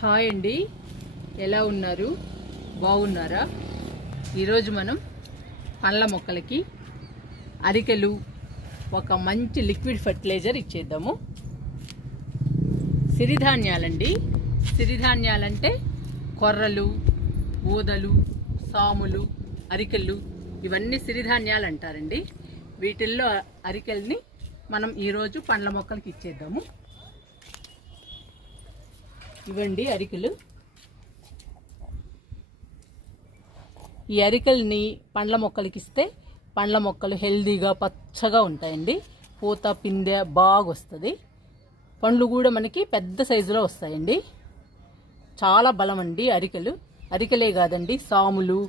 Hi అండి, ఎలా ఉన్నారు? బాగున్నారా? ఈరోజు మనం పండ్ల మొక్కలకి అరికెలు ఒక మంచి లిక్విడ్ ఫర్టిలైజర్ ఇచ్చేద్దాము. సిరిధాన్యాలండి. సిరిధాన్యాలంటే కొర్రలు, ఊదలు, సాములు, అరికెలు ఇవన్నీ సిరిధాన్యాలు అంటారండి. వీటిల్లో అరికెల్ని మనం ఈరోజు పండ్ల మొక్కలకి ఇచ్చేద్దాము. ఇవ్వండి అరికెలు. ఈ అరికెల్ని పండ్ల మొక్కలకి ఇస్తే పండ్ల మొక్కలు హెల్దీగా పచ్చగా ఉంటాయండి. పూత పిందె బాగా వస్తుంది. పండ్లు కూడా మనకి పెద్ద సైజులో వస్తాయండి. చాలా బలం అండి అరికెలు. అరికెలే కాదండి, సాములు,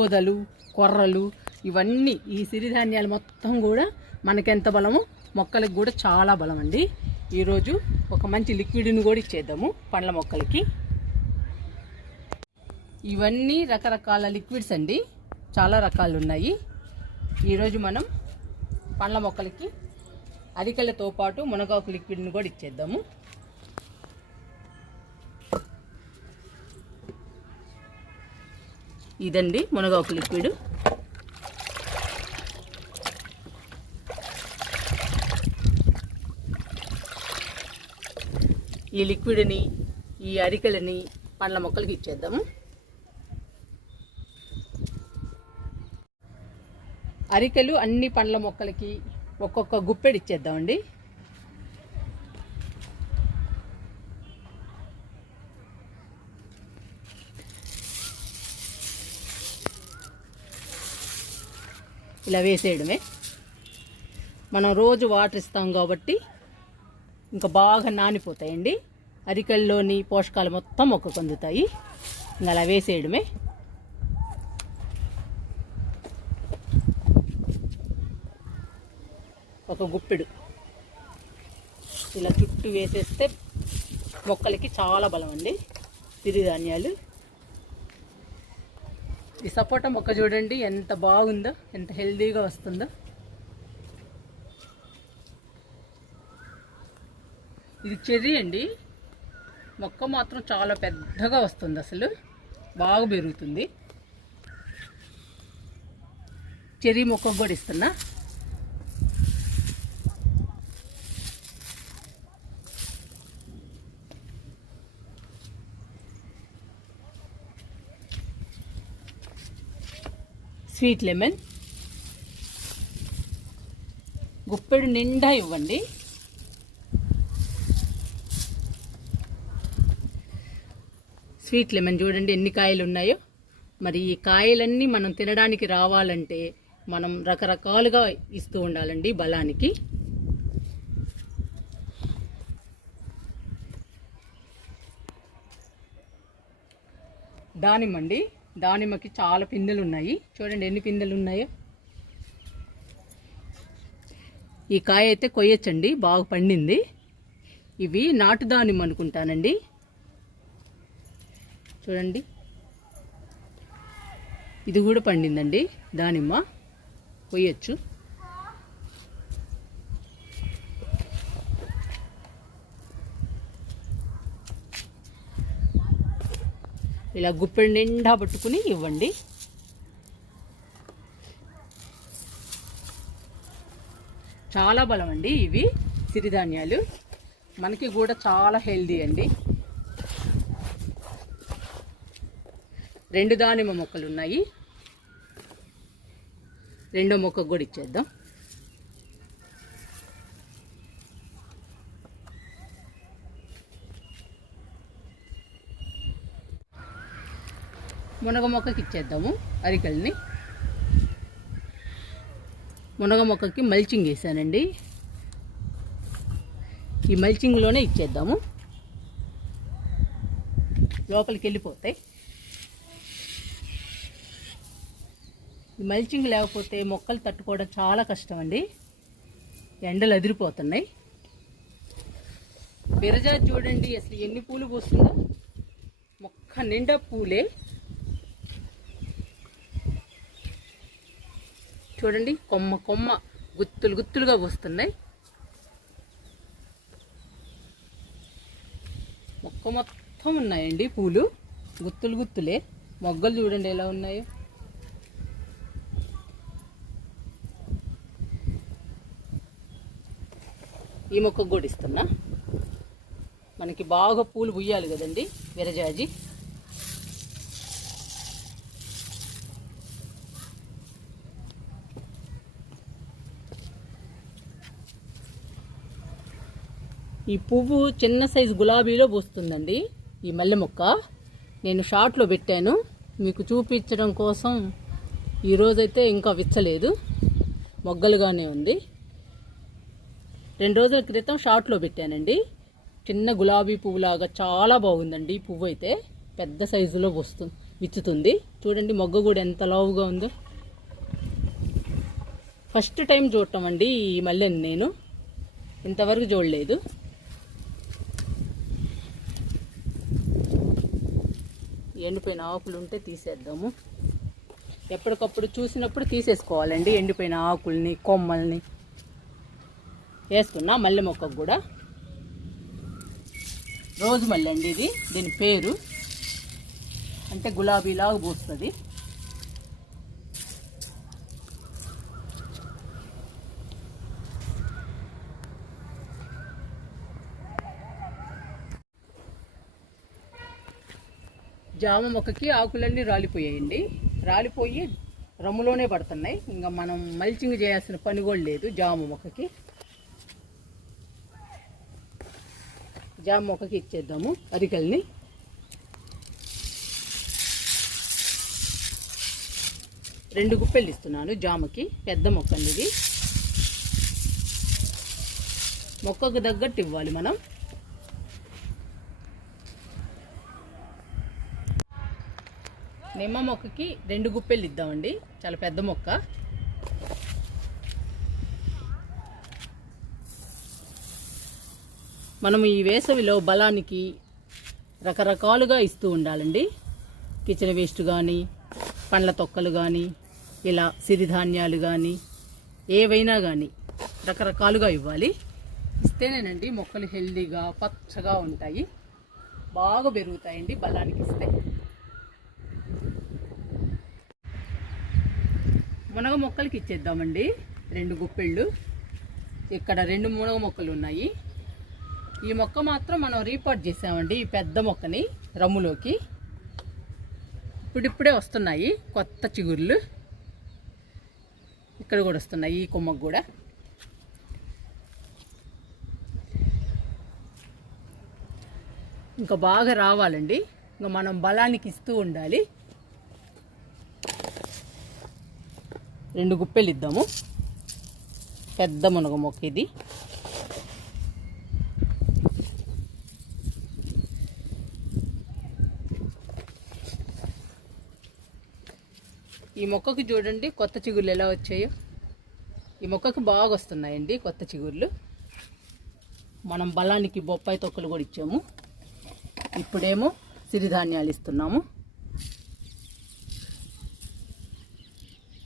ఊదలు, కొర్రలు ఇవన్నీ ఈ సిరిధాన్యాలు మొత్తం కూడా మనకెంత బలమో మొక్కలకు కూడా చాలా బలం అండి. ఈరోజు ఒక మంచి లిక్విడ్ని కూడా ఇచ్చేద్దాము పండ్ల మొక్కలకి. ఇవన్నీ రకరకాల లిక్విడ్స్ అండి, చాలా రకాలు ఉన్నాయి. ఈరోజు మనం పండ్ల మొక్కలకి అరికెలతో పాటు మునగాకు లిక్విడ్ని కూడా ఇచ్చేద్దాము. ఇదండి మునగాకు లిక్విడ్. ఈ లిక్విడ్ని ఈ అరికెలని పండ్ల మొక్కలకి ఇచ్చేద్దాము. అరికెలు అన్ని పండ్ల మొక్కలకి ఒక్కొక్క గుప్పెడు ఇచ్చేద్దామండి. ఇలా వేసేయడమే. మనం రోజు వాటర్ ఇస్తాం కాబట్టి ఇంకా బాగా నానిపోతాయండి. అరికెల్లోని పోషకాలు మొత్తం మొక్కకు అందుతాయి. ఇంకా అలా వేసేయడమే. ఒక గుప్పెడు ఇలా చుట్టూ వేసేస్తే మొక్కలకి చాలా బలం అండి సిరిధాన్యాలు. ఈ సపోటా మొక్క చూడండి ఎంత బాగుందో, ఎంత హెల్దీగా వస్తుందో. ఇది చెర్రీ అండి. మొక్క మాత్రం చాలా పెద్దగా వస్తుంది, అసలు బాగా పెరుగుతుంది. చెర్రీ మొక్క కూడా ఇస్తున్నా. స్వీట్ లెమన్ గుప్పెడు నిండా ఇవ్వండి. స్వీట్ లెమన్ చూడండి ఎన్ని కాయలు ఉన్నాయో. మరి ఈ కాయలన్నీ మనం తినడానికి రావాలంటే మనం రకరకాలుగా ఇస్తూ ఉండాలండి బలానికి. దానిమ్మ అండి. దానిమ్మకి చాలా పిందెలు ఉన్నాయి. చూడండి ఎన్ని పిందెలు ఉన్నాయో. ఈ కాయ అయితే కొయ్యొచ్చండి, బాగా పండింది. ఇవి నాటు దానిమ్మ అనుకుంటానండి. చూడండి ఇది కూడా పండిందండి దానిమ్మ, కొయ్యొచ్చు. ఇలా గుప్పెడు నిండా పట్టుకుని ఇవ్వండి. చాలా బలం అండి ఇవి సిరిధాన్యాలు. మనకి కూడా చాలా హెల్దీ అండి. 2 దానిమ్మ మొక్కలు ఉన్నాయి. రెండో మొక్కకు కూడా ఇచ్చేద్దాం. మునగ మొక్కకి ఇచ్చేద్దాము అరికెల్ని. మునగ మొక్కకి మల్చింగ్ వేసానండి. ఈ మల్చింగ్లోనే ఇచ్చేద్దాము, లోపలికి వెళ్ళిపోతాయి. ఈ మల్చింగ్ లేకపోతే మొక్కలు తట్టుకోవడం చాలా కష్టం అండి. ఎండలు అదిరిపోతున్నాయి. బిరజాజి చూడండి అసలు ఎన్ని పూలు పూస్తుందో. మొక్క నిండా పూలే. చూడండి కొమ్మ కొమ్మ గుత్తులు గుత్తులుగా పూస్తున్నాయి. మొక్క మొత్తం ఉన్నాయండి పూలు, గుత్తులు గుత్తులే. మొగ్గలు చూడండి ఎలా ఉన్నాయో. ఈ మొక్కకు కూడా ఇస్తున్నా. మనకి బాగా పూలు పుయ్యాలి కదండి విరజాజి. ఈ పువ్వు చిన్న సైజు గులాబీలో పూస్తుందండి ఈ మల్లె మొక్క. నేను షార్ట్లో పెట్టాను మీకు చూపించడం కోసం. ఈరోజైతే ఇంకా విచ్చలేదు, మొగ్గలుగానే ఉంది. 2 రోజుల క్రితం షార్ట్లో పెట్టానండి. చిన్న గులాబీ పువ్వులాగా చాలా బాగుందండి. ఈ పువ్వు అయితే పెద్ద సైజులో విచ్చుతుంది. చూడండి మొగ్గ కూడా ఎంత లావుగా ఉందో. ఫస్ట్ టైం చూడటం అండి ఈ మల్లెని, నేను ఇంతవరకు చూడలేదు. ఎండిపోయిన ఆకులు ఉంటే తీసేద్దాము. ఎప్పటికప్పుడు చూసినప్పుడు తీసేసుకోవాలండి ఎండిపోయిన ఆకుల్ని, కొమ్మల్ని. వేసుకున్నా మల్లె మొక్కకు కూడా. రోజు మల్లె అండి ఇది, దీని పేరు. అంటే గులాబీలాగా పూస్తుంది. జామ మొక్కకి ఆకులన్నీ రాలిపోయాయండి. రాలిపోయి రమ్ములోనే పడుతున్నాయి. ఇంకా మనం మల్చింగ్ చేయాల్సిన పని కూడా లేదు జామ మొక్కకి. జామ మొక్కకి ఇచ్చేద్దాము అరికల్ని. రెండు గుప్పెలు ఇస్తున్నాను జామకి. పెద్ద మొక్క ఇది. మొక్కకు తగ్గట్టు ఇవ్వాలి మనం. నిమ్మ మొక్కకి 2 గుప్పెలు ఇద్దామండి. చాలా పెద్ద మొక్క. మనం ఈ వేసవిలో బలానికి రకరకాలుగా ఇస్తూ ఉండాలండి. కిచెన్ వేస్ట్ కానీ, పండ్ల తొక్కలు కానీ, ఇలా సిరిధాన్యాలు కానీ, ఏవైనా కానీ రకరకాలుగా ఇవ్వాలి. ఇస్తేనేనండి మొక్కలు హెల్దీగా పచ్చగా ఉంటాయి, బాగా పెరుగుతాయండి బలానికి ఇస్తే. మునగ మొక్కలకి ఇచ్చేద్దామండి 2 గుప్పెళ్ళు. ఇక్కడ 2 మునగ మొక్కలు ఉన్నాయి. ఈ మొక్క మాత్రం మనం రీపాట్ చేసామండి, ఈ పెద్ద మొక్కని రమ్ములోకి. ఇప్పుడిప్పుడే వస్తున్నాయి కొత్త చిగుర్లు. ఇక్కడ కూడా వస్తున్నాయి, ఈ కొమ్మకు కూడా. ఇంకా బాగా రావాలండి. ఇంకా మనం బలానికి ఇస్తూ ఉండాలి. 2 గుప్పెలు ఇద్దాము. పెద్ద మునగ మొక్క ఇది. ఈ మొక్కకు చూడండి కొత్త చిగుర్లు ఎలా వచ్చాయో. ఈ మొక్కకు బాగా వస్తున్నాయండి కొత్త చిగుర్లు. మనం బలానికి బొప్పాయి తొక్కలు కూడా ఇచ్చాము. ఇప్పుడేమో సిరిధాన్యాలు ఇస్తున్నాము.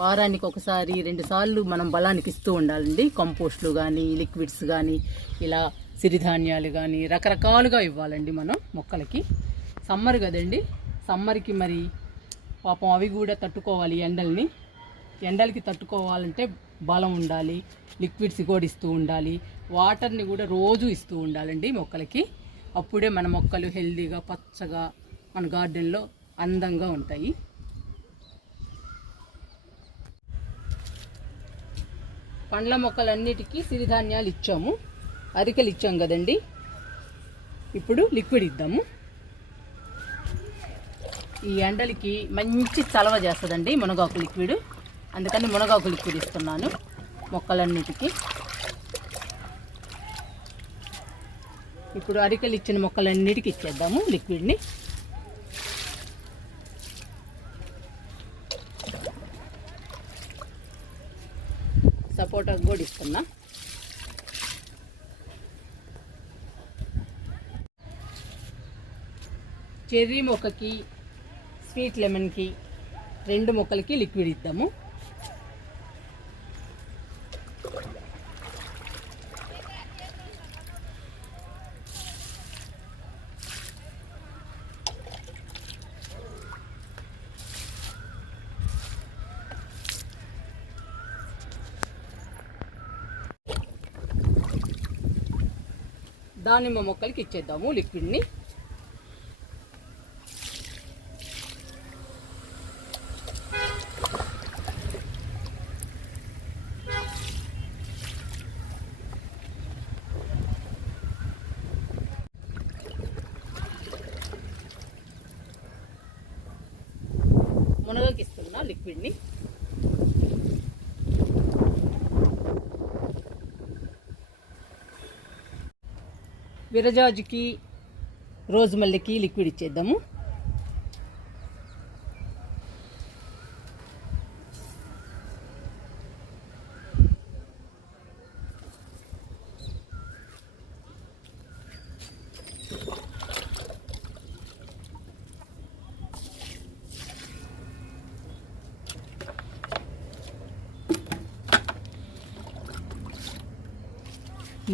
వారానికి ఒకసారి 2 సార్లు మనం బలానికి ఇస్తూ ఉండాలండి. కంపోస్ట్లు కానీ, లిక్విడ్స్ కానీ, ఇలా సిరిధాన్యాలు కానీ రకరకాలుగా ఇవ్వాలండి మనం మొక్కలకి. సమ్మర్ కదండి, సమ్మర్కి మరి పాపం అవి కూడా తట్టుకోవాలి ఎండల్ని. ఎండలకి తట్టుకోవాలంటే బలం ఉండాలి, లిక్విడ్స్ కూడా ఇస్తూ ఉండాలి, వాటర్ని కూడా రోజు ఇస్తూ ఉండాలండి మొక్కలకి. అప్పుడే మన మొక్కలు హెల్దీగా పచ్చగా మన గార్డెన్లో అందంగా ఉంటాయి. పండ్ల మొక్కలన్నిటికీ సిరిధాన్యాలు ఇచ్చాము, అరికెలు ఇచ్చాం కదండి. ఇప్పుడు లిక్విడ్ ఇద్దాము. ఈ ఎండలకి మంచి చలవ చేస్తుందండి మునగాకు లిక్విడ్. అందుకని మునగాకు లిక్విడ్ ఇస్తున్నాను మొక్కలన్నిటికీ. ఇప్పుడు అరికెలు ఇచ్చిన మొక్కలన్నిటికీ ఇచ్చేద్దాము లిక్విడ్ని. సపోటాకు కూడా ఇస్తున్నా. చెర్రీ మొక్కకి, స్వీట్ లెమన్కి 2 మొక్కలకి లిక్విడ్ ఇద్దాము. దానిమ్మ మొక్కలకి ఇచ్చేద్దాము లిక్విడ్ని. మునగకి ఇస్తున్నా లిక్విడ్ని. విరజాజుకి రోజు మల్లికి లిక్విడ్ ఇచ్చేద్దాము.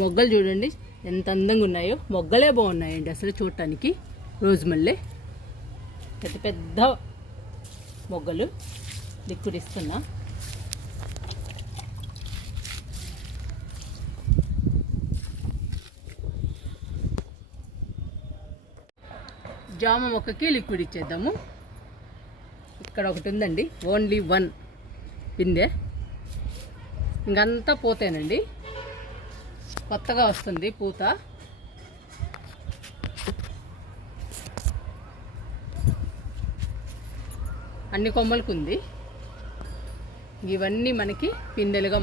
మొగ్గలు చూడండి ఎంత అందంగా ఉన్నాయో. మొగ్గలే బాగున్నాయండి అసలు చూడటానికి. రోజు మల్లె పెద్ద పెద్ద మొగ్గలు. లిక్విడ్ ఇస్తున్నా. జామ మొక్కకి లిక్విడ్ ఇచ్చేద్దాము. ఇక్కడ ఒకటి ఉందండి, ఓన్లీ 1 పిందె. ఇంకంతా పోతేనండి, కొత్తగా వస్తుంది పూత. అన్ని కొమ్మలకు ఉంది. ఇవన్నీ మనకి పిందెలుగా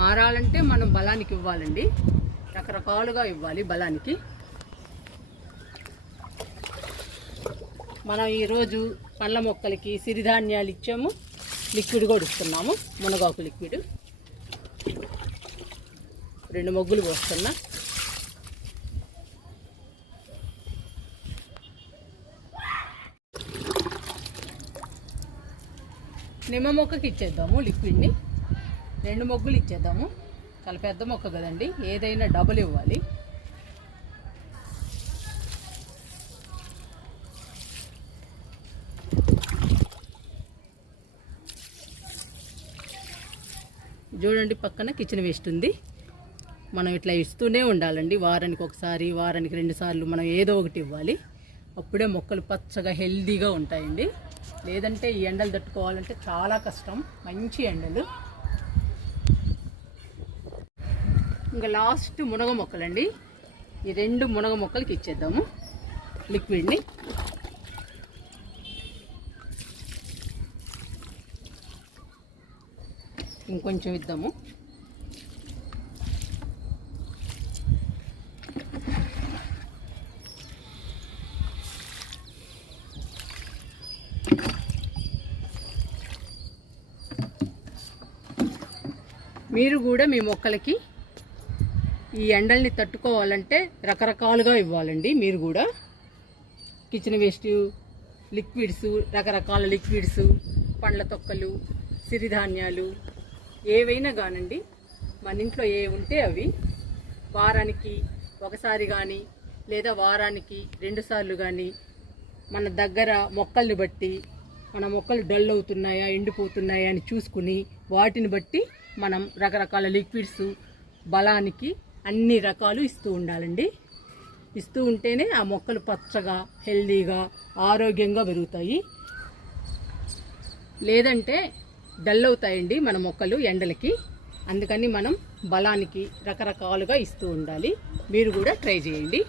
మారాలంటే మనం బలానికి ఇవ్వాలండి. రకరకాలుగా ఇవ్వాలి బలానికి. మనం ఈరోజు పండ్ల మొక్కలకి సిరిధాన్యాలు ఇచ్చాము, లిక్విడ్ కూడా ఇస్తున్నాము. మునగాకు లిక్విడ్ 2 మొగ్గులు పోస్తున్నా. నిమ్మ మొక్కకి ఇచ్చేద్దాము లిక్విడ్ని. 2 మొగ్గులు ఇచ్చేద్దాము. చాలా పెద్ద మొక్క కదండి, ఏదైనా డబుల్ ఇవ్వాలి. చూడండి పక్కన కిచెన్ వేస్ట్ ఉంది. మనం ఇట్లా ఇస్తూనే ఉండాలండి. వారానికి ఒకసారి, వారానికి 2 సార్లు మనం ఏదో ఒకటి ఇవ్వాలి. అప్పుడే మొక్కలు పచ్చగా హెల్దీగా ఉంటాయండి. లేదంటే ఈ ఎండలు తట్టుకోవాలంటే చాలా కష్టం. మంచి ఎండలు. ఇంకా లాస్ట్ మునగ మొక్కలండి. ఈ 2 మునగ మొక్కలకి ఇచ్చేద్దాము లిక్విడ్ని. ఇంకొంచెం ఇద్దాము. మీరు కూడా మీ మొక్కలకి ఈ ఎండల్ని తట్టుకోవాలంటే రకరకాలుగా ఇవ్వాలండి. మీరు కూడా కిచెన్ వేస్ట్, లిక్విడ్స్, రకరకాల లిక్విడ్స్, పండ్ల తొక్కలు, సిరిధాన్యాలు ఏవైనా కానండి, మన ఇంట్లో ఏ ఉంటే అవి వారానికి ఒకసారి కానీ లేదా వారానికి 2 సార్లు కానీ మన దగ్గర మొక్కల్ని బట్టి, మన మొక్కలు డల్ అవుతున్నాయా ఎండిపోతున్నాయా అని చూసుకుని వాటిని బట్టి మనం రకరకాల లిక్విడ్స్ బలానికి అన్ని రకాలు ఇస్తూ ఉండాలండి. ఇస్తూ ఉంటేనే ఆ మొక్కలు పచ్చగా హెల్దీగా ఆరోగ్యంగా పెరుగుతాయి. లేదంటే డల్ అవుతాయండి మన మొక్కలు ఎండలకి. అందుకని మనం బలానికి రకరకాలుగా ఇస్తూ ఉండాలి. మీరు కూడా ట్రై చేయండి.